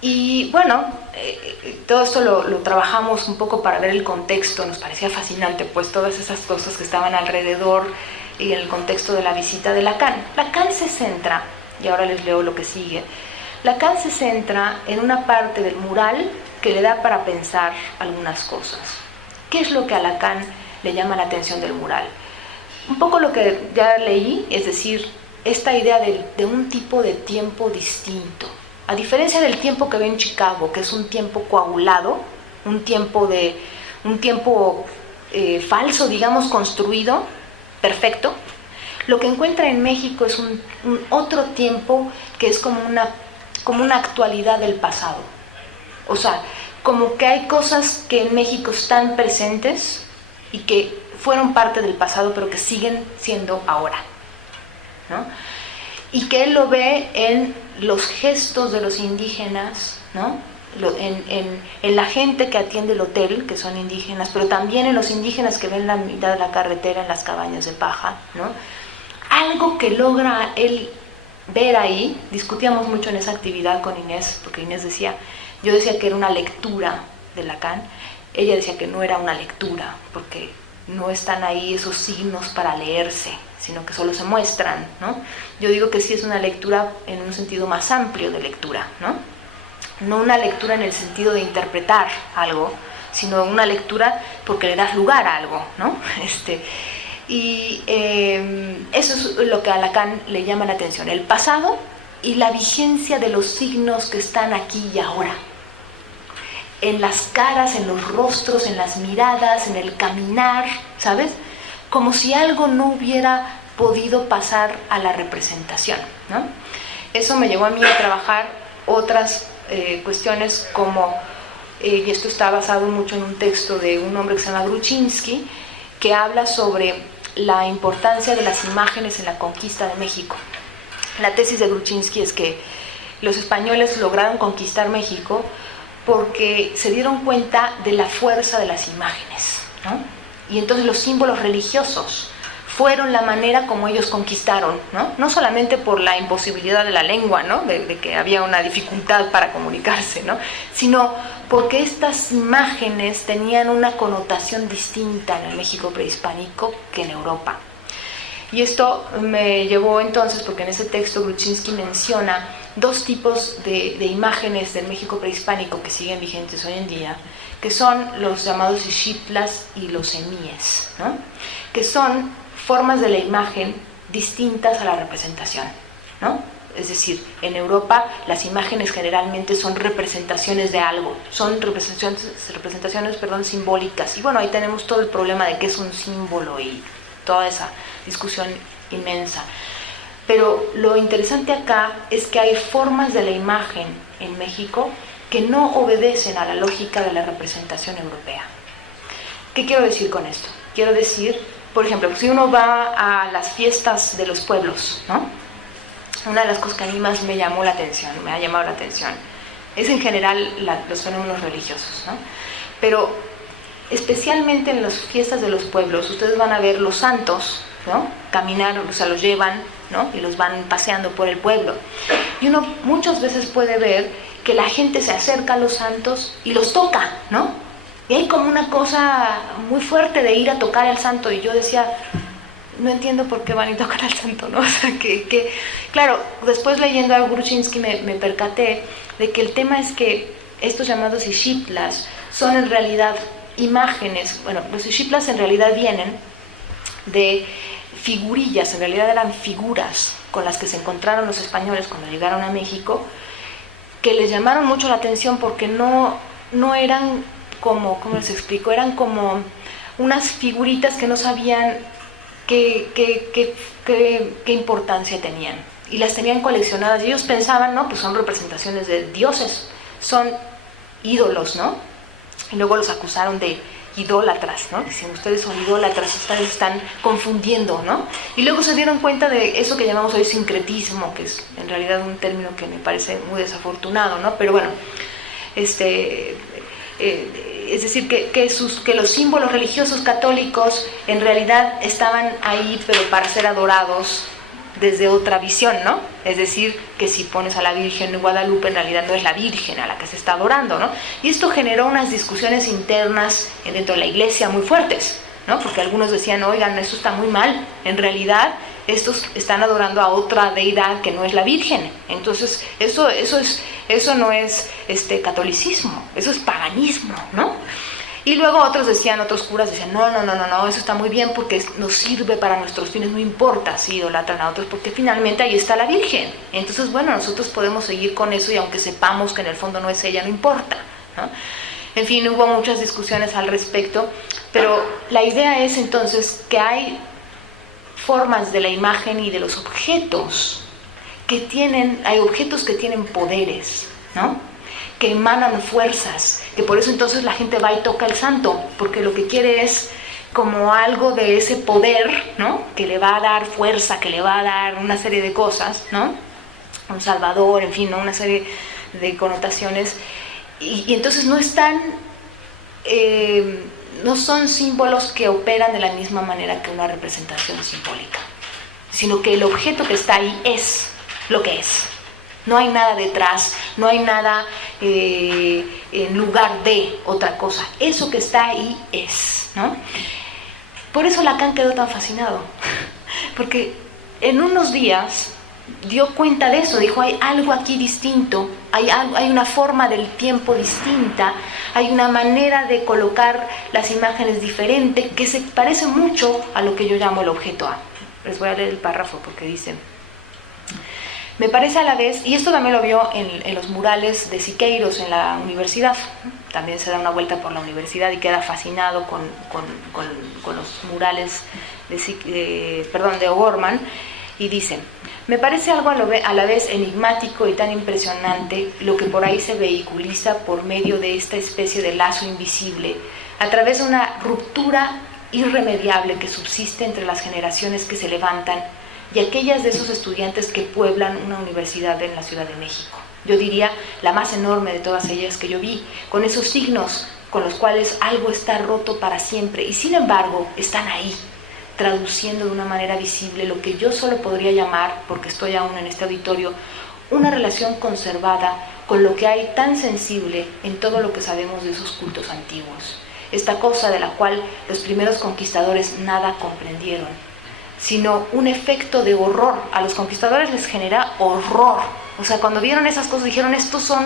Y bueno, todo esto lo trabajamos un poco para ver el contexto. Nos parecía fascinante, pues, todas esas cosas que estaban alrededor y en el contexto de la visita de Lacan. Lacan se centra, y ahora les leo lo que sigue, Lacan se centra en una parte del mural que le da para pensar algunas cosas. ¿Qué es lo que a Lacan le llama la atención del mural? Un poco lo que ya leí, es decir, esta idea de un tipo de tiempo distinto. A diferencia del tiempo que ve en Chicago, que es un tiempo coagulado, un tiempo falso, digamos, construido, perfecto, lo que encuentra en México es un otro tiempo que es como una actualidad del pasado. O sea, como que hay cosas que en México están presentes y que fueron parte del pasado, pero que siguen siendo ahora, ¿no? Y que él lo ve en los gestos de los indígenas, ¿no? En la gente que atiende el hotel, que son indígenas, pero también en los indígenas que ven la mitad de la carretera en las cabañas de paja, ¿no? Algo que logra él ver ahí. Discutíamos mucho en esa actividad con Inés, porque Inés decía, yo decía que era una lectura de Lacan, ella decía que no era una lectura, porque no están ahí esos signos para leerse, sino que solo se muestran, ¿no? Yo digo que sí es una lectura en un sentido más amplio de lectura, ¿no? No una lectura en el sentido de interpretar algo, sino una lectura porque le das lugar a algo, ¿no? Y eso es lo que a Lacan le llama la atención, el pasado y la vigencia de los signos que están aquí y ahora. En las caras, en los rostros, en las miradas, en el caminar, ¿sabes? Como si algo no hubiera podido pasar a la representación, ¿no? Eso me llevó a mí a trabajar otras cuestiones como, y esto está basado mucho en un texto de un hombre que se llama Gruchinsky, que habla sobre la importancia de las imágenes en la conquista de México. La tesis de Gruchinsky es que los españoles lograron conquistar México porque se dieron cuenta de la fuerza de las imágenes, ¿no? Y entonces los símbolos religiosos fueron la manera como ellos conquistaron, ¿no? No solamente por la imposibilidad de la lengua, ¿no? de que había una dificultad para comunicarse, ¿no? Sino porque estas imágenes tenían una connotación distinta en el México prehispánico que en Europa. Y esto me llevó entonces, porque en ese texto Gruchinsky menciona dos tipos de imágenes del México prehispánico que siguen vigentes hoy en día, que son los llamados ixitlas y los semíes, ¿no? Que son formas de la imagen distintas a la representación, ¿no? Es decir, en Europa las imágenes generalmente son representaciones de algo, son representaciones, simbólicas. Y bueno, ahí tenemos todo el problema de qué es un símbolo y toda esa discusión inmensa. Pero lo interesante acá es que hay formas de la imagen en México que no obedecen a la lógica de la representación europea. ¿Qué quiero decir con esto? Quiero decir, por ejemplo, si uno va a las fiestas de los pueblos, ¿no? Una de las cosas que a mí más me llamó la atención, me ha llamado la atención, es en general los fenómenos religiosos, ¿no? Pero especialmente en las fiestas de los pueblos, ustedes van a ver los santos, ¿no? Caminar, o sea, los llevan, ¿no? Y los van paseando por el pueblo. Y uno muchas veces puede ver que la gente se acerca a los santos y los toca, ¿no? Y hay como una cosa muy fuerte de ir a tocar al santo. Y yo decía, no entiendo por qué van y tocan al santo, ¿no? O sea, claro, después leyendo a Gruchinsky me percaté de que el tema es que estos llamados ixitlas son en realidad imágenes. Bueno, los ixitlas en realidad vienen de figurillas, en realidad eran figuras con las que se encontraron los españoles cuando llegaron a México, que les llamaron mucho la atención porque no eran como, ¿cómo les explico? Eran como unas figuritas que no sabían qué importancia tenían, y las tenían coleccionadas, y ellos pensaban, no, pues son representaciones de dioses, son ídolos, ¿no? Y luego los acusaron de idólatras, ¿no? Dicen, ustedes son idólatras, ustedes están confundiendo, ¿no? Y luego se dieron cuenta de eso que llamamos hoy sincretismo, que es en realidad un término que me parece muy desafortunado, ¿no? Pero bueno, es decir, que los símbolos religiosos católicos en realidad estaban ahí, pero para ser adorados desde otra visión, ¿no? Es decir, que si pones a la Virgen de Guadalupe, en realidad no es la Virgen a la que se está adorando, ¿no? Y esto generó unas discusiones internas dentro de la iglesia muy fuertes, ¿no? Porque algunos decían, oigan, eso está muy mal, en realidad estos están adorando a otra deidad que no es la Virgen. Entonces, eso no es catolicismo, eso es paganismo, ¿no? Y luego otros curas decían, no, eso está muy bien porque nos sirve para nuestros fines, no importa si idolatran a otros, porque finalmente ahí está la Virgen. Entonces, bueno, nosotros podemos seguir con eso, y aunque sepamos que en el fondo no es ella, no importa, ¿no? En fin, hubo muchas discusiones al respecto, pero la idea es entonces que hay formas de la imagen y de los objetos hay objetos que tienen poderes, ¿no? Que emanan fuerzas, que por eso entonces la gente va y toca el santo, porque lo que quiere es como algo de ese poder, ¿no? Que le va a dar fuerza, que le va a dar una serie de cosas, ¿no? Un salvador, en fin, ¿no? Una serie de connotaciones, y entonces no están, no son símbolos que operan de la misma manera que una representación simbólica, sino que el objeto que está ahí es lo que es. No hay nada detrás, no hay nada en lugar de otra cosa. Eso que está ahí es, ¿no? Por eso Lacan quedó tan fascinado, porque en unos días dio cuenta de eso, dijo, hay algo aquí distinto, hay una forma del tiempo distinta, hay una manera de colocar las imágenes diferente que se parece mucho a lo que yo llamo el objeto A. Les voy a leer el párrafo porque dice: me parece a la vez, y esto también lo vio en los murales de Siqueiros en la universidad, también se da una vuelta por la universidad y queda fascinado con los murales de O'Gorman, y dice: me parece algo a la vez enigmático y tan impresionante lo que por ahí se vehiculiza por medio de esta especie de lazo invisible, a través de una ruptura irremediable que subsiste entre las generaciones que se levantan y aquellas de esos estudiantes que pueblan una universidad en la Ciudad de México. Yo diría la más enorme de todas ellas que yo vi, con esos signos con los cuales algo está roto para siempre y sin embargo están ahí, traduciendo de una manera visible lo que yo solo podría llamar, porque estoy aún en este auditorio, una relación conservada con lo que hay tan sensible en todo lo que sabemos de esos cultos antiguos. Esta cosa de la cual los primeros conquistadores nada comprendieron, sino un efecto de horror. A los conquistadores les genera horror. O sea, cuando vieron esas cosas dijeron, estos son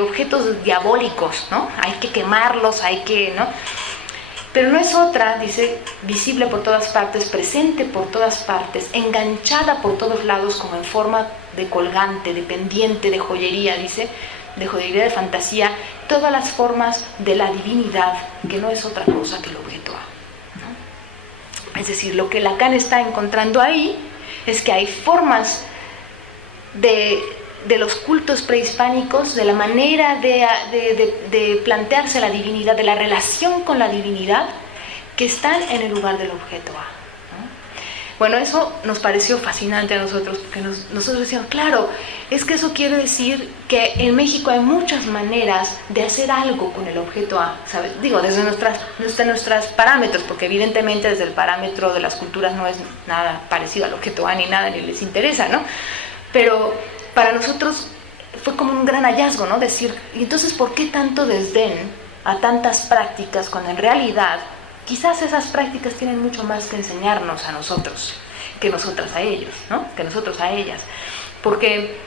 objetos diabólicos, ¿no? Hay que quemarlos, hay que, ¿no? Pero no es otra, dice, visible por todas partes, presente por todas partes, enganchada por todos lados como en forma de colgante, de pendiente, de joyería, dice, de joyería de fantasía, todas las formas de la divinidad, que no es otra cosa que el objeto A. Es decir, lo que Lacan está encontrando ahí es que hay formas de los cultos prehispánicos, de la manera de plantearse la divinidad, de la relación con la divinidad, que están en el lugar del objeto A, ¿no? Bueno, eso nos pareció fascinante a nosotros, porque nosotros decíamos, claro, es que eso quiere decir que en México hay muchas maneras de hacer algo con el objeto A, ¿sabes? Digo, desde nuestros parámetros, porque evidentemente desde el parámetro de las culturas no es nada parecido al objeto A ni nada, ni les interesa, ¿no? Pero para nosotros fue como un gran hallazgo, ¿no? Decir, ¿y entonces por qué tanto desdén a tantas prácticas cuando en realidad quizás esas prácticas tienen mucho más que enseñarnos a nosotros que nosotras a ellos, ¿no? Que nosotros a ellas? Porque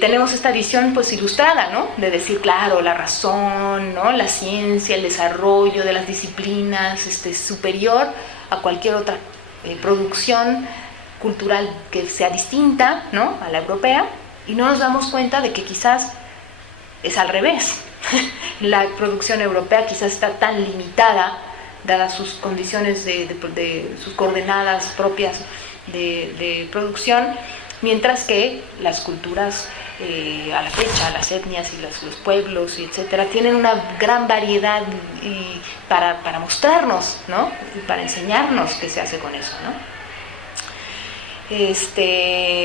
tenemos esta visión pues ilustrada, ¿no? De decir, claro, la razón, ¿no? La ciencia, el desarrollo de las disciplinas superior a cualquier otra producción cultural que sea distinta, ¿no? A la europea, y no nos damos cuenta de que quizás es al revés. La producción europea quizás está tan limitada, dadas sus condiciones de sus coordenadas propias de producción, mientras que las culturas a la fecha, las etnias y los pueblos, y etcétera, tienen una gran variedad para mostrarnos, ¿no? Para enseñarnos qué se hace con eso, ¿no?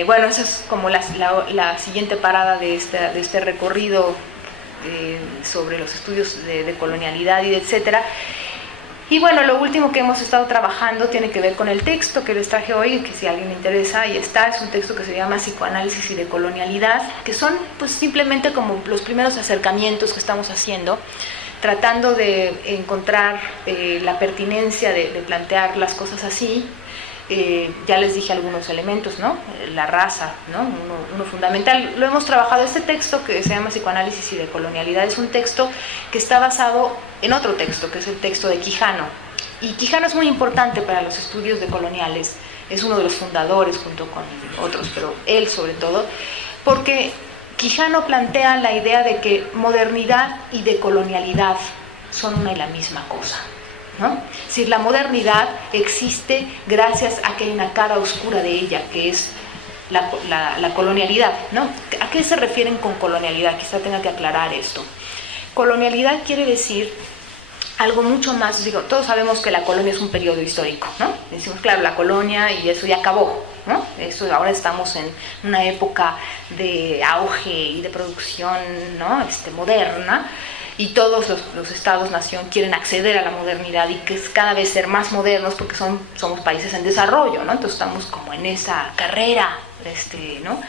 Bueno, esa es como la siguiente parada de este recorrido sobre los estudios de colonialidad y etcétera. Y bueno, lo último que hemos estado trabajando tiene que ver con el texto que les traje hoy, que si a alguien le interesa, ahí está, es un texto que se llama Psicoanálisis y Decolonialidad, que son pues simplemente como los primeros acercamientos que estamos haciendo, tratando de encontrar la pertinencia de plantear las cosas así. Ya les dije algunos elementos, ¿no? La raza, ¿no? Uno fundamental. Lo hemos trabajado. Este texto que se llama Psicoanálisis y Decolonialidad es un texto que está basado en otro texto, que es el texto de Quijano. Y Quijano es muy importante para los estudios decoloniales. Es uno de los fundadores junto con otros, pero él sobre todo, porque Quijano plantea la idea de que modernidad y decolonialidad son una y la misma cosa, ¿no? Es decir, la modernidad existe gracias a que hay una cara oscura de ella, que es la colonialidad, ¿no? ¿A qué se refieren con colonialidad? Quizá tenga que aclarar esto. Colonialidad quiere decir algo mucho más, digo, todos sabemos que la colonia es un periodo histórico, ¿no? Decimos, claro, la colonia y eso ya acabó, ¿no? Eso, ahora estamos en una época de auge y de producción, ¿no? Moderna, y todos los estados-nación quieren acceder a la modernidad y que es cada vez ser más modernos porque somos países en desarrollo, ¿no? Entonces estamos como en esa carrera, ¿no?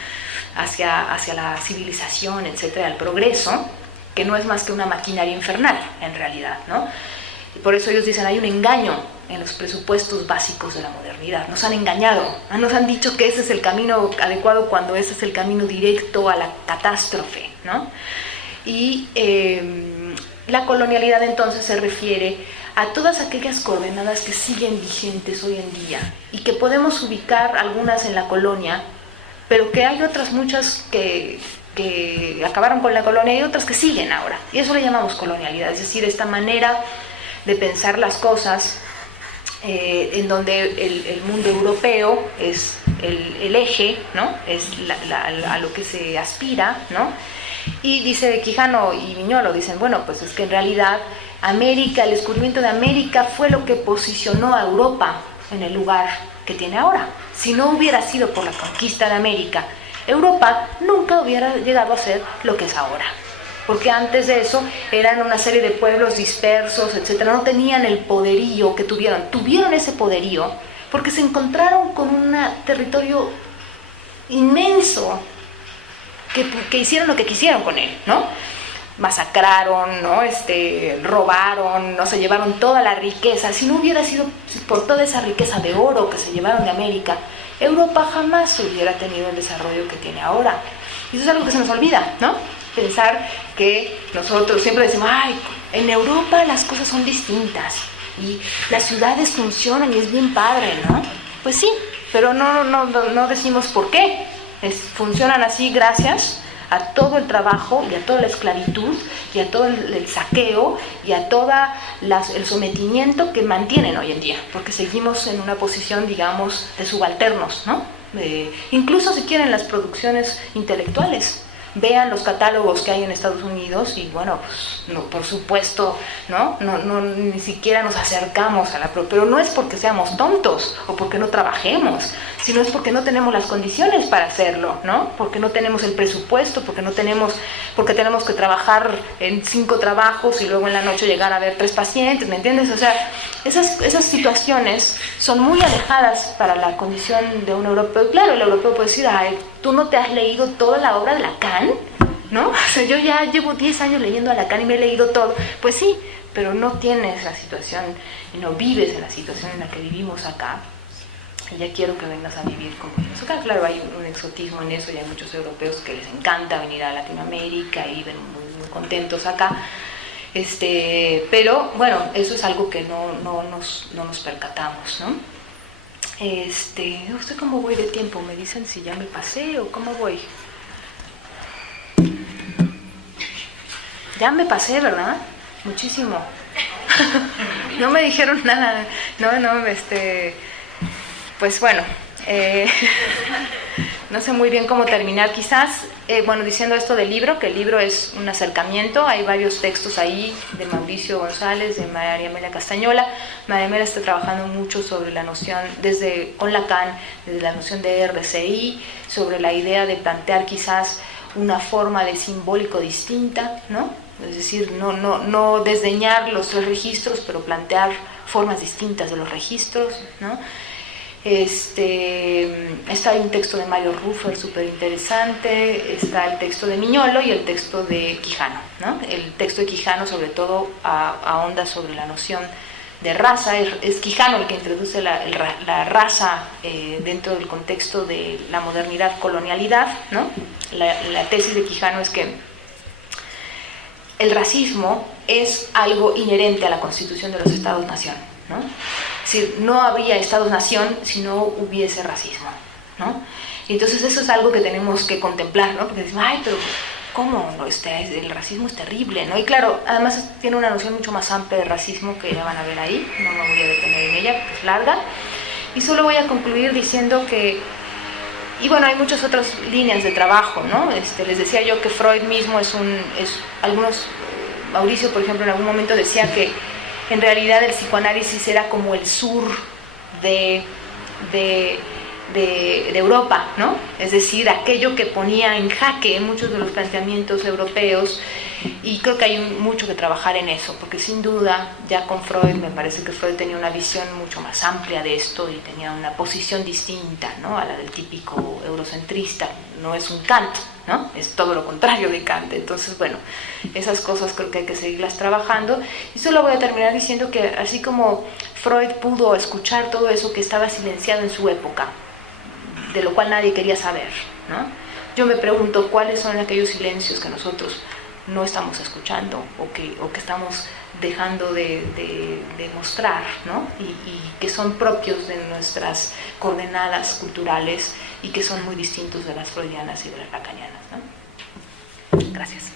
hacia la civilización, etcétera, el progreso, que no es más que una maquinaria infernal, en realidad, ¿no? Y por eso ellos dicen, hay un engaño en los presupuestos básicos de la modernidad. Nos han engañado, nos han dicho que ese es el camino adecuado cuando ese es el camino directo a la catástrofe, ¿no? Y la colonialidad entonces se refiere a todas aquellas coordenadas que siguen vigentes hoy en día y que podemos ubicar algunas en la colonia, pero que hay otras muchas que acabaron con la colonia y otras que siguen ahora. Y eso le llamamos colonialidad, es decir, esta manera de pensar las cosas en donde el mundo europeo es el eje, ¿no? Es a lo que se aspira, ¿no? Y dice Quijano y Viñolo, dicen, bueno, pues es que en realidad América, el descubrimiento de América fue lo que posicionó a Europa en el lugar que tiene ahora. Si no hubiera sido por la conquista de América, Europa nunca hubiera llegado a ser lo que es ahora. Porque antes de eso eran una serie de pueblos dispersos, etcétera, no tenían el poderío que tuvieron. Tuvieron ese poderío porque se encontraron con un territorio inmenso, que hicieron lo que quisieron con él, ¿no? Masacraron, ¿no? Robaron, ¿no? Se llevaron toda la riqueza. Si no hubiera sido por toda esa riqueza de oro que se llevaron de América, Europa jamás hubiera tenido el desarrollo que tiene ahora. Y eso es algo que se nos olvida, ¿no? Pensar que nosotros siempre decimos, ay, en Europa las cosas son distintas y las ciudades funcionan y es bien padre, ¿no? Pues sí, pero no decimos por qué. Funcionan así gracias a todo el trabajo y a toda la esclavitud y a todo el saqueo y a todo el sometimiento que mantienen hoy en día, porque seguimos en una posición, digamos, de subalternos, ¿no? Incluso si quieren las producciones intelectuales. Vean los catálogos que hay en Estados Unidos y bueno, pues, no, por supuesto, ¿no? Ni siquiera nos acercamos a pero no es porque seamos tontos o porque no trabajemos, sino es porque no tenemos las condiciones para hacerlo, ¿no? Porque no tenemos el presupuesto, porque tenemos que trabajar en 5 trabajos y luego en la noche llegar a ver 3 pacientes, ¿me entiendes? O sea, esas situaciones son muy alejadas para la condición de un europeo. Claro, el europeo puede decir, ay, tú no te has leído toda la obra de Lacan, ¿no? O sea, yo ya llevo 10 años leyendo a Lacan y me he leído todo. Pues sí, pero no tienes la situación, no vives en la situación en la que vivimos acá. Y ya quiero que vengas a vivir como nosotros. Acá, claro, hay un exotismo en eso y hay muchos europeos que les encanta venir a Latinoamérica y viven muy, muy contentos acá. Pero bueno, eso es algo que no nos percatamos, ¿no? No sé cómo voy de tiempo, me dicen si ya me pasé o cómo voy. Ya me pasé, ¿verdad? Muchísimo. No me dijeron nada. Pues bueno, no sé muy bien cómo terminar. Quizás, diciendo esto del libro, que el libro es un acercamiento. Hay varios textos ahí de Mauricio González, de María Amelia Castañola. María Amelia está trabajando mucho sobre la noción, con Lacan, desde la noción de RCI, sobre la idea de plantear quizás una forma de simbólico distinta, ¿no? Es decir, no desdeñar los 3 registros, pero plantear formas distintas de los registros, ¿no? Está un texto de Mario Ruffer súper interesante, está el texto de Miñolo y el texto de Quijano, ¿no? El texto de Quijano sobre todo ahonda sobre la noción de raza. Es Quijano el que introduce la raza dentro del contexto de la modernidad, colonialidad, ¿no? La tesis de Quijano es que el racismo es algo inherente a la constitución de los estados-nación, ¿no? Es decir, no habría estados-nación si no hubiese racismo, ¿no? Y entonces eso es algo que tenemos que contemplar, ¿no? Porque decimos, ay, pero ¿cómo? No, el racismo es terrible, ¿no? Y claro, además tiene una noción mucho más amplia de racismo que ya van a ver ahí, no me voy a detener en ella, porque es larga. Y solo voy a concluir diciendo que, y bueno, hay muchas otras líneas de trabajo, ¿no? Les decía yo que Freud mismo Mauricio, por ejemplo, en algún momento decía que en realidad el psicoanálisis era como el sur de Europa, ¿no? Es decir, aquello que ponía en jaque muchos de los planteamientos europeos, y creo que hay mucho que trabajar en eso, porque sin duda ya con Freud me parece que Freud tenía una visión mucho más amplia de esto y tenía una posición distinta, ¿no?, a la del típico eurocentrista. No es un Kant, ¿no?, es todo lo contrario de Kant. Entonces, bueno, esas cosas creo que hay que seguirlas trabajando. Y solo voy a terminar diciendo que así como Freud pudo escuchar todo eso que estaba silenciado en su época, de lo cual nadie quería saber, ¿no?, yo me pregunto cuáles son aquellos silencios que nosotros no estamos escuchando o que estamos dejando de mostrar, ¿no?, y que son propios de nuestras coordenadas culturales y que son muy distintos de las freudianas y de las lacanianas, ¿no? Gracias.